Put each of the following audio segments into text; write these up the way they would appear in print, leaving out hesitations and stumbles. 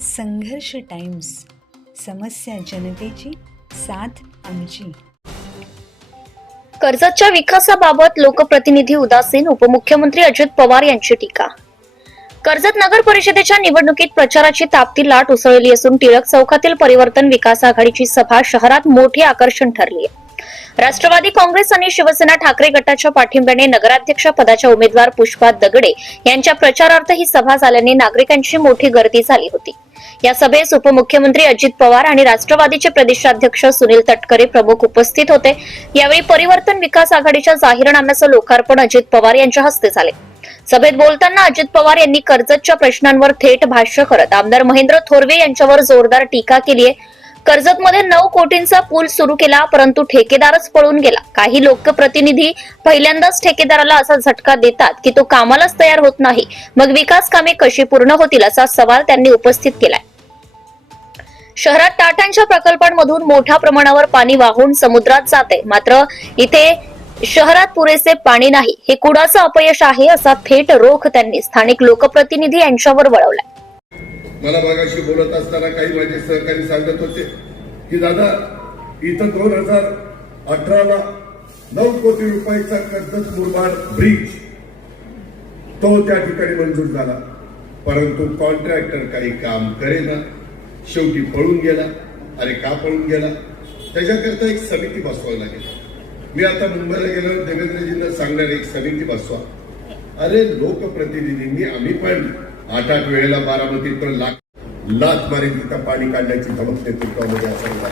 संघर्ष टाइम्स, समस्या जनतेची, साथ आमची. कर्जतच्या विकासाबाबत लोकप्रतिनिधी उदासीन, उपमुख्यमंत्री अजित पवार यांची टीका. कर्जत नगर परिषदेच्या निवडणुकीत प्रचाराची तापती लाट उसळली असून टिळक चौकातील परिवर्तन विकास आघाडीची सभा शहरात मोठे आकर्षण ठरली आहे. राष्ट्रवादी काँग्रेस आणि शिवसेना ठाकरे गटाच्या पाठिंब्याने नगराध्यक्ष पदाच्या उमेदवार पुष्पा दगडे यांच्या प्रचारार्थ ही सभा झाल्याने नागरिकांची मोठी गर्दी झाली होती. या सभेस उपमुख्यमंत्री अजित पवार आणि राष्ट्रवादीचे प्रदेशाध्यक्ष सुनील तटकरे प्रमुख उपस्थित होते. यावेळी परिवर्तन विकास आघाडीच्या जाहीरनाम्याचं लोकार्पण अजित पवार यांच्या हस्ते झाले. सभेत बोलताना अजित पवार यांनी कर्जतच्या प्रश्नांवर थेट भाष्य करत आमदार महेंद्र थोरवे यांच्यावर जोरदार टीका केली आहे. कर्जतमध्ये 9 कोटींचा पूल सुरू केला, परंतु ठेकेदारच पळून गेला. काही लोकप्रतिनिधी पहिल्यांदाच ठेकेदाराला असा झटका देतात की तो कामालाच तयार होत नाही. मग विकास कामे कशी पूर्ण होतील असा सवाल त्यांनी उपस्थित केलाय. शहरात टाटांच्या प्रकल्पांमधून मोठ्या प्रमाणावर पाणी वाहून समुद्रात जाते, मात्र इथे शहरात पुरेसे पाणी नाही. हे कुणाचं अपयश आहे असा थेट रोख त्यांनी स्थानिक लोकप्रतिनिधी यांच्यावर वळवलाय. मला मागाशी बोलत असताना काही माझे सहकारी सांगत होते की दादा, इथं 2018ला 9 कोटी रुपयाचा कर्जत मुरबाड ब्रिज तो त्या ठिकाणी मंजूर झाला, परंतु कॉन्ट्रॅक्टर काही काम करेना, शेवटी पळून गेला. अरे का पळून गेला? त्याच्याकरता एक समिती बसवावी लागेल. मी आता मुंबईला गेल्यावर देवेंद्रजींना सांगणार एक समिती बसवा. अरे लोकप्रतिनिधींनी आम्ही पण 8 वेळेला बारामतीपर्यंत लाथ मारी तिथं पाणी काढण्याची धमक नेतृत्वामध्ये असायला,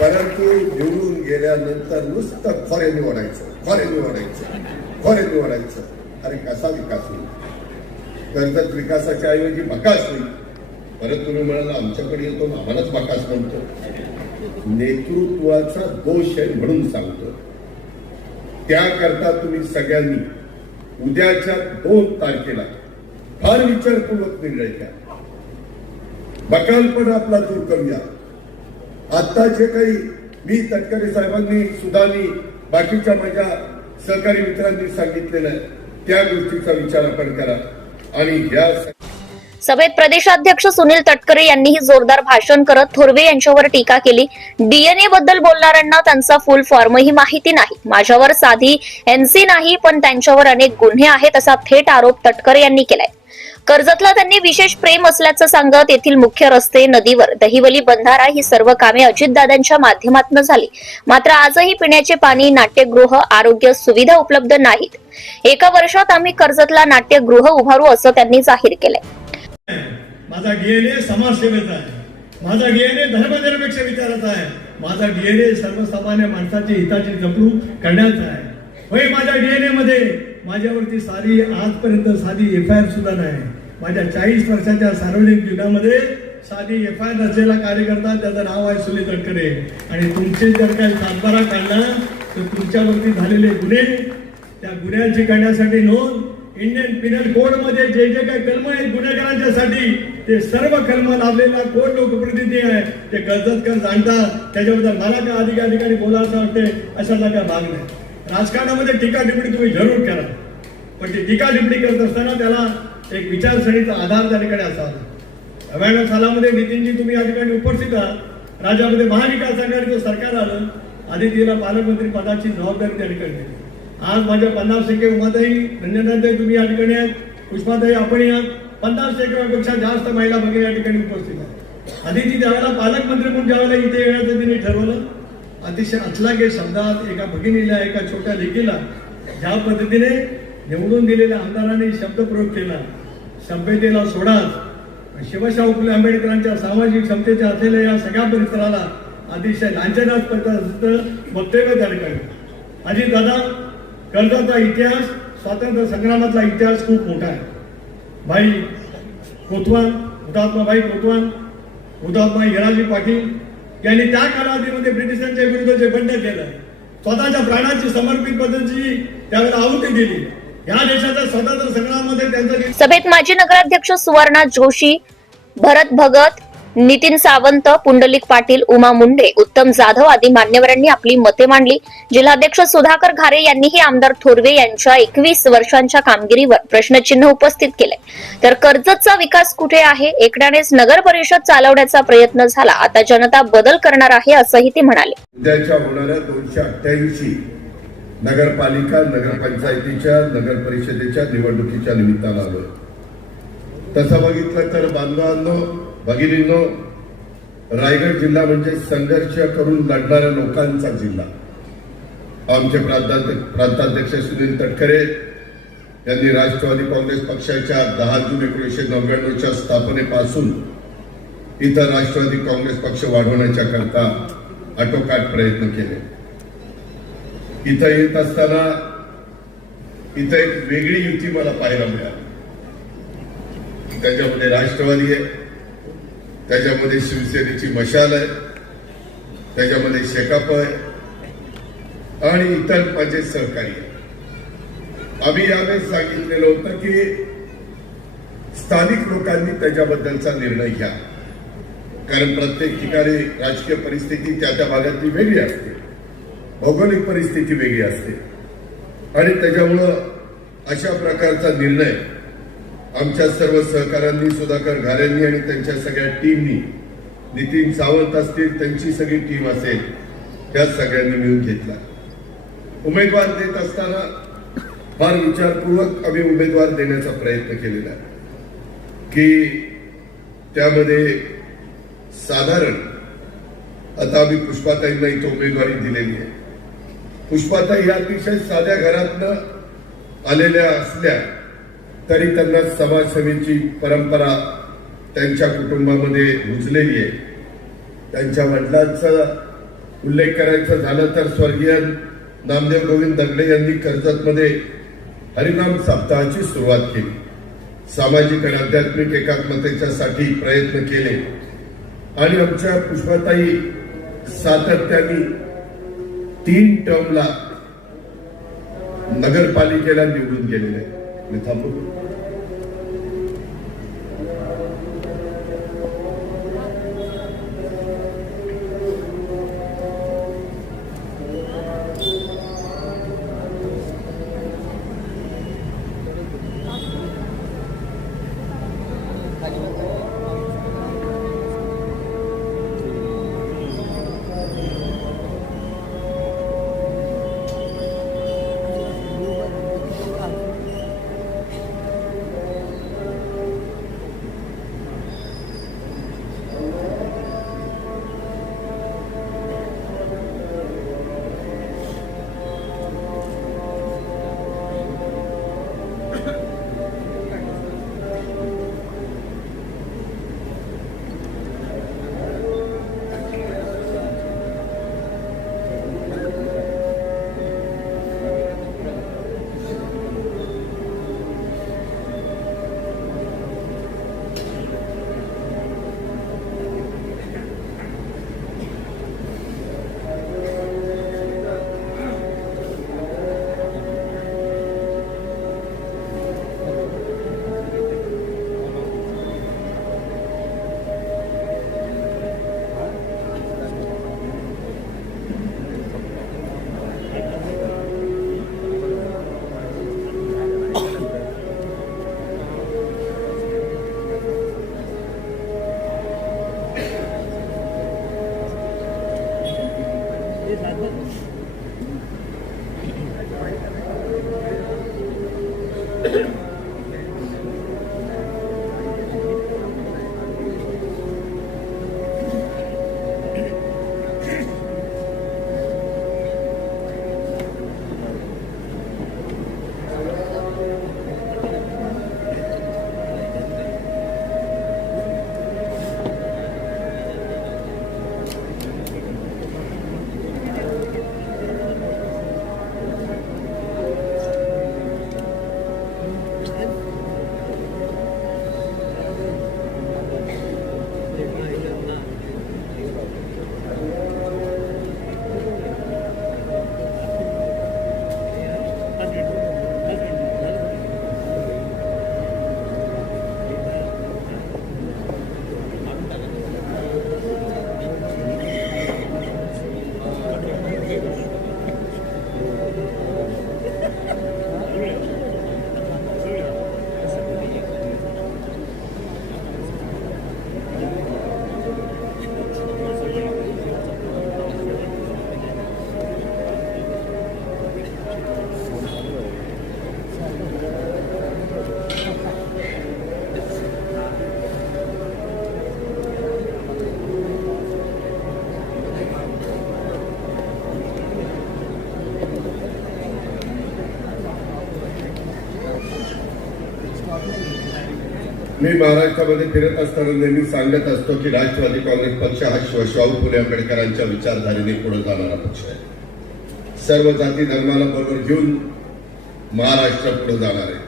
परंतु निवडून गेल्यानंतर नुसतं खोऱ्याने ओढायचं. अरे कसा विकास होईल? कर्जत विकासाच्या ऐवजी बकास होईल. परत तुम्ही म्हणाला आमच्याकडे येतो आम्हालाच बकास म्हणतो. नेतृत्वाचा दोष आहे म्हणून सांगतो. त्याकरता तुम्ही सगळ्यांनी उद्याच्या 2 तारखेला फार विचारपूर्वक निर्णय घ्या. बकालपण आपला दूर करूया. आता जे काही मी तटकरे साहेबांनी, सुधानी, बाकीच्या माझ्या सहकारी मित्रांनी सांगितलेलं आहे त्या गोष्टीचा विचार आपण करा. आणि या सभेत प्रदेशाध्यक्ष सुनील तटकरे यांनीही जोरदार भाषण करत थोरवे यांच्यावर टीका केली. डीएनए बद्दल बोलणाऱ्यांना त्यांचा फुल फॉर्मही माहिती नाही. माझ्यावर साधी एनसी नाही, पण त्यांच्यावर अनेक गुन्हे आहेत असा थेट आरोप तटकरे यांनी केलाय. कर्जतला त्यांनी विशेष प्रेम असल्याचं सांगत येथील मुख्य रस्ते, नदीवर दहिवली बंधारा ही सर्व कामे अजितदादांच्या माध्यमातून झाली. मात्र आजही पिण्याचे पाणी, नाट्यगृह, आरोग्य सुविधा उपलब्ध नाहीत. 1 वर्षात आम्ही कर्जतला नाट्यगृह उभारू असं त्यांनी जाहीर केलंय. माझा डीएनए समाजसेवेचा आहे. माझा डीएनए धर्मनिरपेक्ष विचाराचा आहे. माझा डीएनए सर्वसामान्य माणसाची हिताची जपणूक करण्याचा आहे. होय, माझ्या डीएनए मध्ये माझ्यावरती साधी आजपर्यंत साधी एफआयआर सुद्धा नाही. माझ्या 40 वर्षाच्या सार्वजनिक जीवनामध्ये साधी एफआयआर नसलेला कार्यकर्ता, त्याचं नाव आहे सुनील तटकरे. आणि तुमचे जर काही सातबारा काढला तर तुमच्यावरती झालेले गुन्हे, त्या गुन्ह्याची करण्यासाठी नोंद इंडियन पिनल कोड मध्ये जे जे काही कलम आहेत गुन्हेगारांच्यासाठी, ते सर्व कलम लाभलेला कोण लोकप्रतिनिधी आहे ते कर्जतकर जाणतात. त्याच्याबद्दल मला काय अधिकाधिकारी बोलायचं वाटते अशाला काय भाग नाही. राजकारणामध्ये टीका टिप्पणी तुम्ही जरूर करा, पण ती टीका टिप्पणी करत असताना त्याला एक विचारसरणीचा आधार त्या ठिकाणी असावा. 99 सालामध्ये नितीनजी तुम्ही या ठिकाणी उपस्थित आहात. राज्यामध्ये महाविकास आघाडीचं सरकार आलं. आदितीला पालकमंत्री पदाची जबाबदारी त्या ठिकाणी दिली. आज माझ्या 50% उमाताई, रंजनाताई तुम्ही या ठिकाणी आहात, पुष्पाताई आपण आहात. 50%पेक्षा जास्त महिला भगिनी या ठिकाणी उपस्थित आहेत. आदिती ज्यावेळेला पालकमंत्री म्हणून ज्यावेळेला इथे येण्याचं तिने ठरवलं, अतिशय अचलागे शब्दात एका भगिनीला, एका छोट्या लेकीला ज्या पद्धतीने निवडून दिलेल्या आमदारांनी शब्दप्रयोग केला, सभ्यतेला सोडा, शिवशाहू फुले आंबेडकरांच्या सामाजिक समतेच्या असलेल्या या सगळ्या परिसराला अतिशय लांछनास्पद वक्तव्य त्या ठिकाणी. अजितदादा, कर्जतचा इतिहास, स्वातंत्र्य संग्रामातला इतिहास खूप मोठा आहे. भाई कोतवाल, हुतात्मा भाई कोतवाल, हुतात्मा हिराजी पाटील यांनी त्या कालावधीमध्ये ब्रिटिशांच्या विरुद्ध जे बंड केलं, स्वतःच्या प्राणाची समर्पित पद्धतीची त्यावेळेला आहुती दिली. या देशाच्या स्वातंत्र्य संग्रामामध्ये त्यांचं. सभेत माजी नगराध्यक्ष सुवर्णा जोशी, भरत भगत, नितीन सावंत, पुंडलिक पाटील, उमा मुंडे, उत्तम जाधव आदी मान्यवरांनी आपली मते मांडली. जिल्हाध्यक्ष सुधाकर घारे यांनीही आमदार थोरवे यांच्या 21 वर्षांच्या कामगिरीवर प्रश्नचिन्ह उपस्थित केले. तर कर्जतचा विकास कुठे आहे? एकट्यानेच नगर परिषद चालवण्याचा प्रयत्न झाला, आता जनता बदल करणार आहे असंही ते म्हणाले. उद्याच्या होणाऱ्या 288 नगरपालिका, नगरपंचायतीच्या, नगर परिषदेच्या निवडणुकीच्या निमित्तानं आलोय. तसं बघितलं तर बांधवांनो, भगिनींनो, रायगड जिल्हा म्हणजे संघर्ष करून लढणाऱ्या लोकांचा जिल्हा. आमचे प्रांताध्यक्ष सुनील तटकरे यांनी राष्ट्रवादी काँग्रेस पक्षाच्या 10 जून 1999च्या स्थापनेपासून इथं राष्ट्रवादी काँग्रेस पक्ष वाढवण्याच्या करता आटोकाट प्रयत्न केले. इथं येत असताना इथं एक वेगळी युती मला पाहायला मिळाली. त्याच्यामध्ये राष्ट्रवादी आहे, त्याच्यामध्ये शिवसेनेची मशाल आहे, त्याच्यामध्ये शेकाप आहे आणि इतर माझे सहकारी आहे. आम्ही यावेळेस सांगितलेलं होतं की स्थानिक लोकांनी त्याच्याबद्दलचा निर्णय घ्या, कारण प्रत्येक ठिकाणी राजकीय परिस्थिती त्या भागातली वेगळी असते, भौगोलिक परिस्थिती वेगळी असते आणि त्याच्यामुळं अशा प्रकारचा निर्णय आमच्या सर्व सहकाऱ्यांनी, सुधाकर घारेंनी आणि त्यांच्या सगळ्या टीमनी, नितीन सावंत असतील, त्यांची सगळी टीम असेल, त्या सगळ्यांनी मिळून घेतला. उमेदवार देत असताना फार विचारपूर्वक आम्ही उमेदवार देण्याचा प्रयत्न केलेला आहे की त्यामध्ये साधारण आता आम्ही पुष्पाताईंना इथं उमेदवारी दिलेली आहे. पुष्पाताई या अतिशय साध्या घरातनं आलेल्या असल्या तरी त्यांना समाजसेवेची परंपरा त्यांच्या कुटुंबामध्ये रुजलेली आहे. त्यांच्या वडिलांचा उल्लेख करायचा झालं तर स्वर्गीय नामदेव गोविंद दगडे यांनी कर्जतमध्ये हरिनाम सप्ताहाची सुरुवात केली. सामाजिक आणि आध्यात्मिक एकात्मतेच्यासाठी प्रयत्न केले आणि आमच्या पुष्पाताई सातत्याने 3 टर्मला नगरपालिकेला निवडून गेलेले. मी थांबतो. मी महाराष्ट्रामध्ये फिरत असताना नेहमी सांगत असतो की राष्ट्रवादी काँग्रेस पक्ष हा शाहू फुले आंबेडकरांच्या विचारधारेने पुढे जाणारा पक्ष आहे. सर्व जाती धर्माला बरोबर घेऊन महाराष्ट्र पुढे जाणार आहे.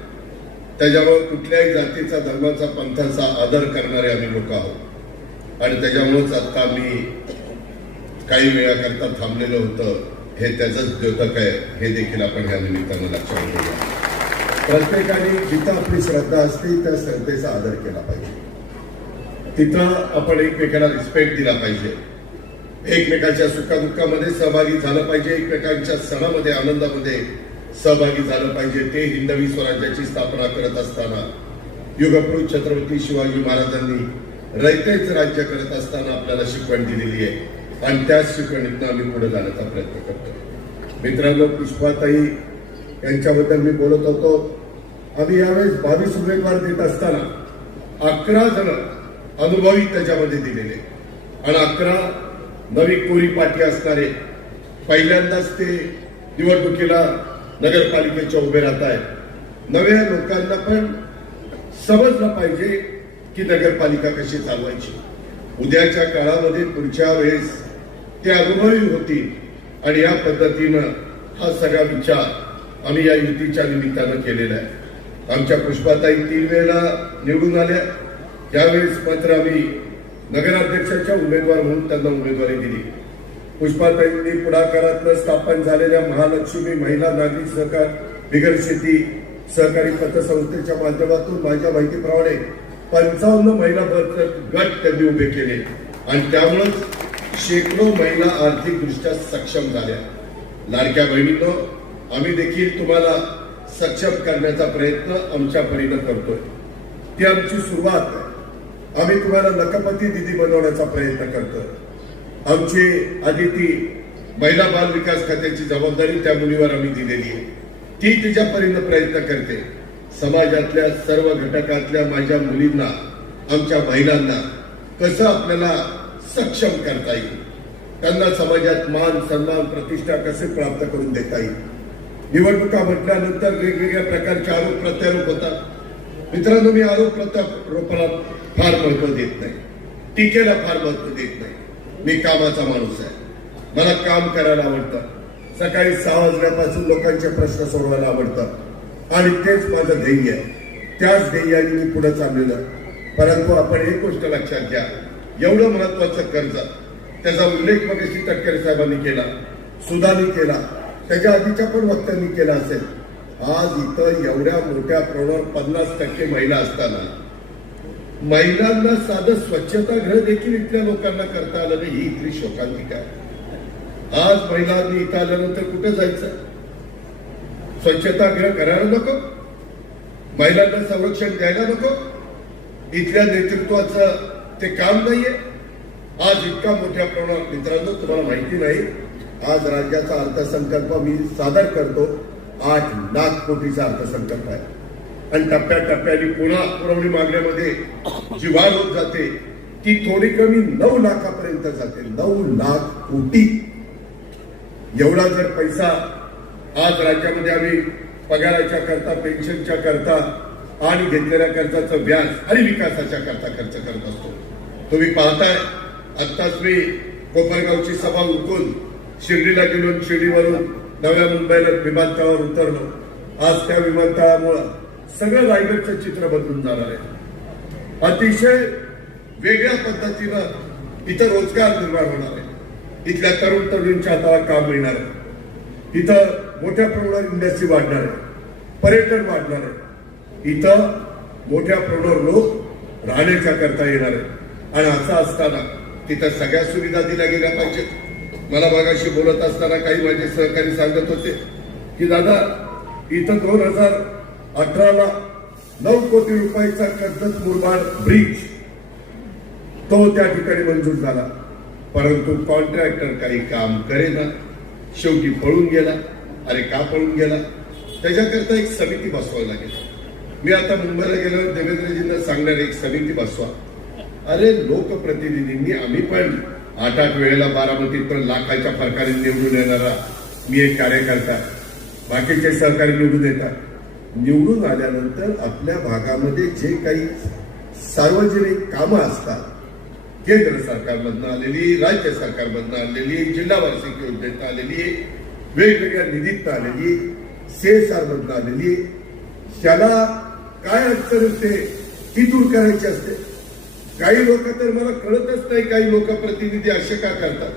त्याच्यामुळे कुठल्याही जातीचा धर्माचा पंथाचा आदर करणारे आम्ही लोक आहोत आणि त्याच्यामुळेच आता मी काही वेळाकरता थांबलेलं होतं. हे त्याचंच द्योतक आहे हे देखील आपण या निमित्तानं लक्षात घेऊया. प्रत्येकाने जिथं आपली श्रद्धा असते त्या श्रद्धेचा आदर केला पाहिजे. तिथं आपण एकमेकाला रिस्पेक्ट दिला पाहिजे. एकमेकाच्या सुखादुःखामध्ये सहभागी झालं पाहिजे. एकमेकांच्या सणामध्ये आनंदामध्ये सहभागी झालं पाहिजे. ते हिंदवी स्वराज्याची स्थापना करत असताना युगपुरुष छत्रपती शिवाजी महाराजांनी रयतेच राज्य करत असताना आपल्याला शिकवण दिलेली आहे आणि त्याच शिकवणीतनं आम्ही पुढे जाण्याचा प्रयत्न करतो. मित्रांनो, पुष्पाताई यांच्याबद्दल मी बोलत होतो. आम्ही यावेळेस 22 उमेदवार देत असताना 11 जण अनुभवी त्याच्यामध्ये दिलेले आणि 11 नवी कोरी पाठी असणारे पहिल्यांदाच ते निवडणुकीला नगरपालिकेच्या उभे राहत आहेत. नव्या लोकांना पण समजलं पाहिजे की नगरपालिका कशी चालवायची. उद्याच्या काळामध्ये पुढच्या वेळेस ते अनुभवी होतील आणि या पद्धतीनं हा सगळा विचार आम्ही या युतीच्या निमित्तानं केलेला आहे. आमच्या पुष्पाताई 3 वेळेला निवडून आल्या. त्यावेळेस मात्र आम्ही नगराध्यक्षाच्या उमेदवार म्हणून त्यांना उमेदवारी दिली. पुष्पाताईंनी पुढाकारातनं स्थापन झालेल्या महालक्ष्मी महिला नागरिक सहकार बिगर शेती सहकारी पतसंस्थेच्या माध्यमातून माझ्या माहितीप्रमाणे 55 महिला गट त्यांनी उभे केले आणि त्यामुळेच शेकडो महिला आर्थिकदृष्ट्या सक्षम झाल्या. लाडक्या बहिणींनो, आम्ही देखील तुम्हाला सक्षम करण्याचा प्रयत्न आमच्या परीनं करतोय. ती आमची सुरुवात आहे. आम्ही तुम्हाला लखपती दिदी बनवण्याचा प्रयत्न करतोय. आमची आदिती महिला बाल विकास खात्याची जबाबदारी त्या मुलीवर आम्ही दिलेली आहे. ती तिच्या परीनं प्रयत्न करते. समाजातल्या सर्व घटकातल्या माझ्या मुलींना, आमच्या महिलांना कसं आपल्याला सक्षम करता येईल, त्यांना समाजात मान सन्मान प्रतिष्ठा कसे प्राप्त करून देता येईल. निवडणुका म्हटल्यानंतर वेगवेगळ्या प्रकारचे आरोप प्रत्यारोप होतात. मित्रांनो, मी आरोप प्रत्यारोपाला फार महत्व देत नाही, टीकेला फार महत्व देत नाही. मी कामाचा माणूस आहे. मला काम करायला आवडतं. सकाळी 6 वाजल्यापासून लोकांचे प्रश्न सोडवायला आवडतात आणि तेच माझं ध्येय आहे. त्याच ध्येयाने मी पुढे चाललेलं. परंतु आपण एक गोष्ट लक्षात घ्या, एवढं महत्वाचं कर्ज त्याचा उल्लेख मगाशी तटकरे साहेबांनी केला, सुधानी केला, त्याच्या आधीच्या पण वक्त्यांनी केला असेल. आज इथं एवढ्या मोठ्या प्रमाणावर 50% महिला असताना महिलांना साधं स्वच्छतागृह देखील इथल्या लोकांना करता आलं नाही. ही इथली शोकांतिका आहे. आज महिलांनी इथं आल्यानंतर कुठं जायचं? स्वच्छतागृह करायला नको? महिलांना संरक्षण द्यायला नको? इथल्या नेतृत्वाचं ते काम नाहीये. आज इतका मोठ्या प्रमाणात, मित्रांनो तुम्हाला माहिती नाही, आज राज्याचा अर्थसंकल्प मी सादर करतो. 8 लाख कोटीचा अर्थसंकल्प आहे आणि टप्प्याटप्प्याने पुन्हा पुरवणी मागण्यामध्ये जी वाढ होत जाते ती थोडी कमी 9 लाखापर्यंत जाते. 9 लाख कोटी एवढा जर पैसा आज राज्यामध्ये आम्ही पगाराच्या करता, पेन्शनच्या करता आणि घेतलेल्या कर्जाचं व्याज आणि विकासाच्या करता खर्च करत असतो. तुम्ही पाहताय, आत्ताच मी कोपरगावची सभा उरकून शिर्डीला गेलो. शिर्डीवरून नव्या मुंबईला विमानतळावर उतरलो. आज त्या विमानतळामुळं सगळं रायगडचं चित्र बदलून जाणार आहे. अतिशय वेगळ्या पद्धतीनं इथं रोजगार निर्माण होणार आहे. इथल्या तरुण तरुणींच्या हाताला काम मिळणार आहे. इथं मोठ्या प्रमाणात इंडस्ट्री वाढणार आहे, पर्यटन वाढणार आहे. इथं मोठ्या प्रमाणावर लोक राहण्याच्या करता येणार आहे आणि असं असताना तिथं सगळ्या सुविधा दिल्या गेल्या पाहिजेत. मला मागाशी बोलत असताना काही माझे सहकारी सांगत होते की दादा, इथं 2018ला 9 कोटी रुपयाचा कर्जत मुरबाड ब्रिज तो त्या ठिकाणी मंजूर झाला. परंतु कॉन्ट्रॅक्टर काही काम करेना, शेवटी पळून गेला. अरे का पळून गेला? त्याच्याकरता एक समिती बसवायला गेली. मी आता मुंबईला गेल्यावर देवेंद्रजींना सांगणार, एक समिती बसवा. अरे लोकप्रतिनिधींनी, आम्ही पण 8 वेळेला बारामतीत पण लाखाच्या फरकाने निवडून येणारा मी एक कार्यकर्ता, बाकीचे सहकारी निवडून येतात. निवडून आल्यानंतर आपल्या भागामध्ये जे काही सार्वजनिक कामं असतात, केंद्र सरकारमधनं आलेली, राज्य सरकारमधनं आलेली, जिल्हा वार्षिक योजनेतनं आलेली, वेगवेगळ्या निधीतनं आलेली, CSR मधनं आलेली, त्याला काय अडचण असते ती दूर करायची असते. काही लोक तर मला कळतच नाही, काही लोक प्रतिनिधी असे का करतात.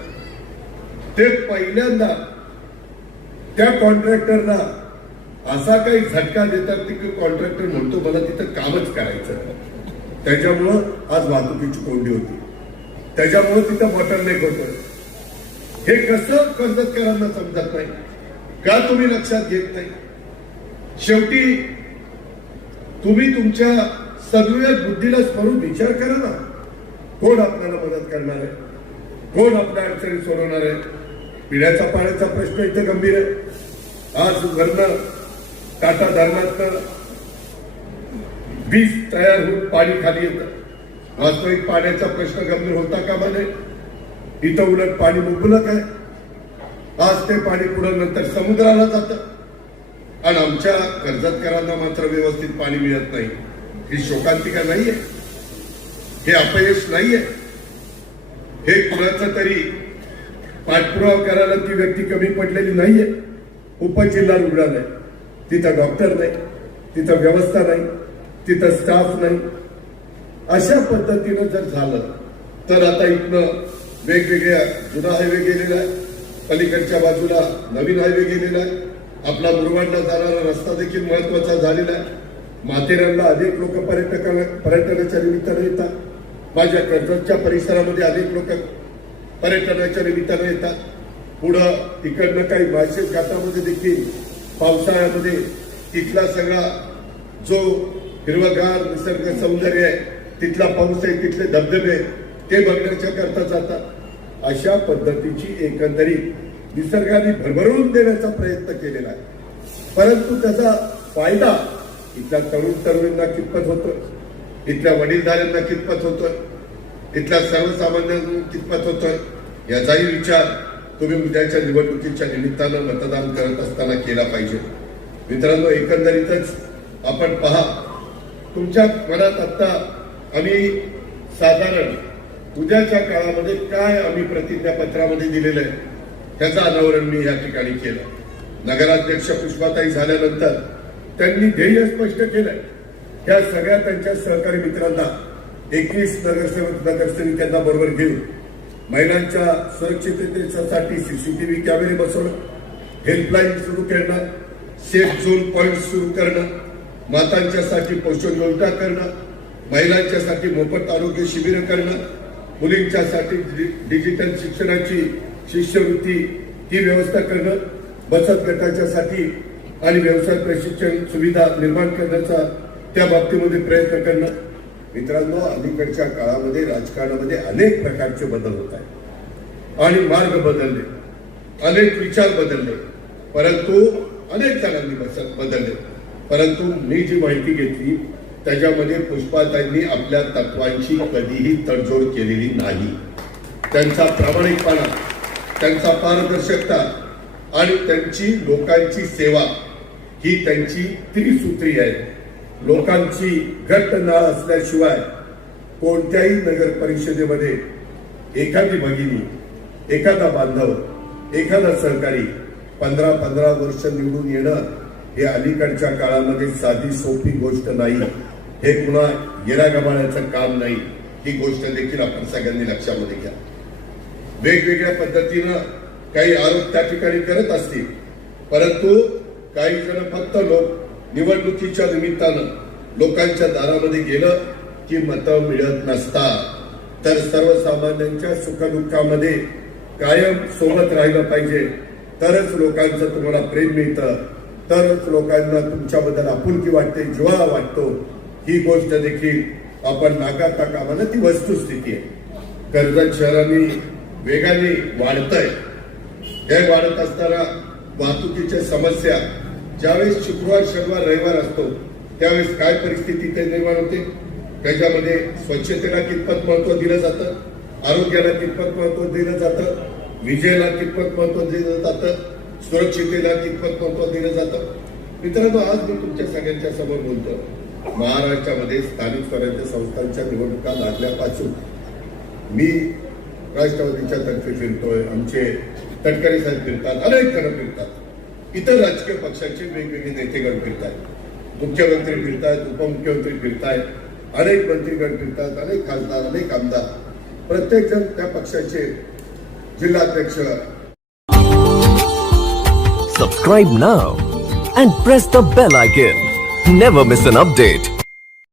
ते पहिल्यांदा त्या कॉन्ट्रॅक्टरला असा काही झटका देतात की कॉन्ट्रॅक्टर म्हणतो मला तिथं कामच करायचं. त्याच्यामुळं आज वाहतुकीची कोंडी होती, त्याच्यामुळं तिथं बॉटलनेक होतं. हे कसं कर्जतकरांना समजत नाही का, तुम्ही लक्षात घेत नाही. शेवटी तुम्ही तुमच्या सद्विवेक बुद्धीला स्मरून विचार करा ना, कोण आपल्याला मदत करणार आहे, कोण आपल्या अडचणी सोडवणार आहे. पिण्याचा पाण्याचा प्रश्न इथे गंभीर आहे. आज वरनं टाटा धरणातनं वीज तयार होऊन पाणी खाली येतं. वास्तविक पाण्याचा प्रश्न गंभीर होता का म्हणे, इथं उलट पाणी मुबलक आहे. आज ते पाणी पुढं नंतर समुद्राला जातं आणि आमच्या कर्जतकरांना मात्र व्यवस्थित पाणी मिळत नाही. ही शोकांतिका नाहीये, हे अपयश नाहीये. हे कुणाचं तरी पाठपुरावा करायला ती व्यक्ती कमी पडलेली नाहीये. उपजिल्हा रुग्णालय, तिथं डॉक्टर नाही, तिथं व्यवस्था नाही, तिथं स्टाफ नाही. अशा पद्धतीनं जर झालं तर आता इथनं वेगवेगळ्या जुना हायवे गेलेला आहे, पलीकडच्या बाजूला नवीन हायवे गेलेला आहे, आपला मुरबाडला जाणारा रस्ता देखील महत्वाचा झालेला आहे. माथेरानला अनेक लोक पर्यटनाच्या निमित्तानं येतात. माझ्या कर्जतच्या परिसरामध्ये अनेक लोक पर्यटनाच्या निमित्तानं येतात. पुढं तिकडनं काही माळशेज घाटामध्ये देखील पावसाळ्यामध्ये तिथला सगळा जो हिरवगार निसर्ग सौंदर्य आहे, तिथला पाऊस आहे, तिथले धबधबे ते बघण्याच्या करता जातात. अशा पद्धतीची एकंदरीत निसर्गाने भरभरून देण्याचा प्रयत्न केलेला आहे. परंतु त्याचा फायदा इथल्या तरुण तरुणींना कितपत होतोय, इथल्या वडीलधाऱ्यांना कितपत होतोय, इथल्या सर्वसामान्यांना कितपत होतोय, याचाही विचार तुम्ही उद्याच्या निवडणुकीच्या निमित्तानं मतदान करत असताना केला पाहिजे. मित्रांनो, एकंदरीतच आपण पहा, तुमच्या मनात आता आम्ही साधारण उद्याच्या काळामध्ये काय आम्ही प्रतिज्ञापत्रामध्ये दिलेलं आहे त्याचं अनावरण मी या ठिकाणी केलं. नगराध्यक्ष पुष्पाताई झाल्यानंतर त्यांनी ध्येय स्पष्ट केलंय. या सगळ्या त्यांच्या सहकारी मित्रांना 21 नगरसेविकांना बरोबर घेऊन महिलांच्या सुरक्षिततेसाठी सीसीटीव्ही कॅमेरे बसवणं, हेल्पलाईन सुरू करणं, सेफ झोन पॉइंट सुरू करणं, मातांच्यासाठी पोषण योजना करणं, महिलांच्यासाठी मोफत आरोग्य शिबिरं करणं, मुलींच्यासाठी डिजिटल शिक्षणाची शिष्यवृत्ती ही व्यवस्था करणं, बचत गटाच्यासाठी आणि व्यवसाय प्रशिक्षण सुविधा निर्माण करण्याचा त्या बाबतीमध्ये प्रयत्न करणं. मित्रांनो, अलीकडच्या काळामध्ये राजकारणामध्ये अनेक प्रकारचे बदल होत आहेत आणि मार्ग बदलले, अनेक विचार बदलले, परंतु अनेक जणांनी बदलले. परंतु मी जी माहिती घेतली त्याच्यामध्ये पुष्पाताईंनी आपल्या तत्वांची कधीही तडजोड केलेली नाही. त्यांचा प्रामाणिकपणा, त्यांचा पारदर्शकता आणि त्यांची लोकांची सेवा ही त्यांची त्रिसूत्री आहे. लोकांची घट्ट नाळ असल्याशिवाय कोणत्याही नगर परिषदेमध्ये एखादी भगिनी, एखादा बांधव, एखादा सहकारी 15-15 वर्ष निवडून येणं हे अलीकडच्या काळामध्ये साधी सोपी गोष्ट नाही. हे कुणा येरागबाळ्याचं काम नाही. ही गोष्ट देखील आपण सगळ्यांनी लक्षामध्ये घ्या. वेगवेगळ्या पद्धतीनं काही आरोप त्या ठिकाणी करत असतील, परंतु काही जण फक्त निवडणुकीच्या निमित्तानं लोकांच्या दारामध्ये गेलं की मतं मिळत नसतात. तर सर्वसामान्यांच्या सुखदुःखामध्ये कायम सोबत राहिलं पाहिजे, तरच लोकांचं तुम्हाला प्रेम मिळतं, तरच लोकांना तुमच्याबद्दल आपुलकी वाटते, जिव्हाळा वाटतो. ही गोष्ट देखील आपण नाकारता कामा नये, ती वस्तुस्थिती आहे. कर्जत शहराने वेगाने वाढतंय. हे वाढत असताना वाहतुकीच्या समस्या, ज्यावेळेस शुक्रवार, शनिवार, रविवार असतो त्यावेळेस काय परिस्थिती ते निर्माण होते. त्याच्यामध्ये स्वच्छतेला कितपत महत्व दिलं जातं, आरोग्याला कितपत महत्व दिलं जातं, विजेला कितपत महत्व दिलं जातं, सुरक्षितेला कितपत महत्व दिलं जातं. मित्रांनो, आज मी तुमच्या सगळ्यांच्या समोर बोलतो, महाराष्ट्रामध्ये स्थानिक स्वराज्य संस्थांच्या निवडणुका लागल्यापासून मी राष्ट्रवादीच्या तर्फे फिरतोय, आमचे तटकरे साहेब फिरतात, अनेक जण फिरतात, इतर राजकीय पक्षाचे वेगवेगळे नेतेगण फिरतात, मुख्यमंत्री फिरतायत, उपमुख्यमंत्री फिरतायत, अनेक मंत्रीगण फिरतात, अनेक खासदार, अनेक आमदार, प्रत्येक जण त्या पक्षाचे जिल्हाध्यक्ष. Subscribe now and press the bell icon. Never miss an update.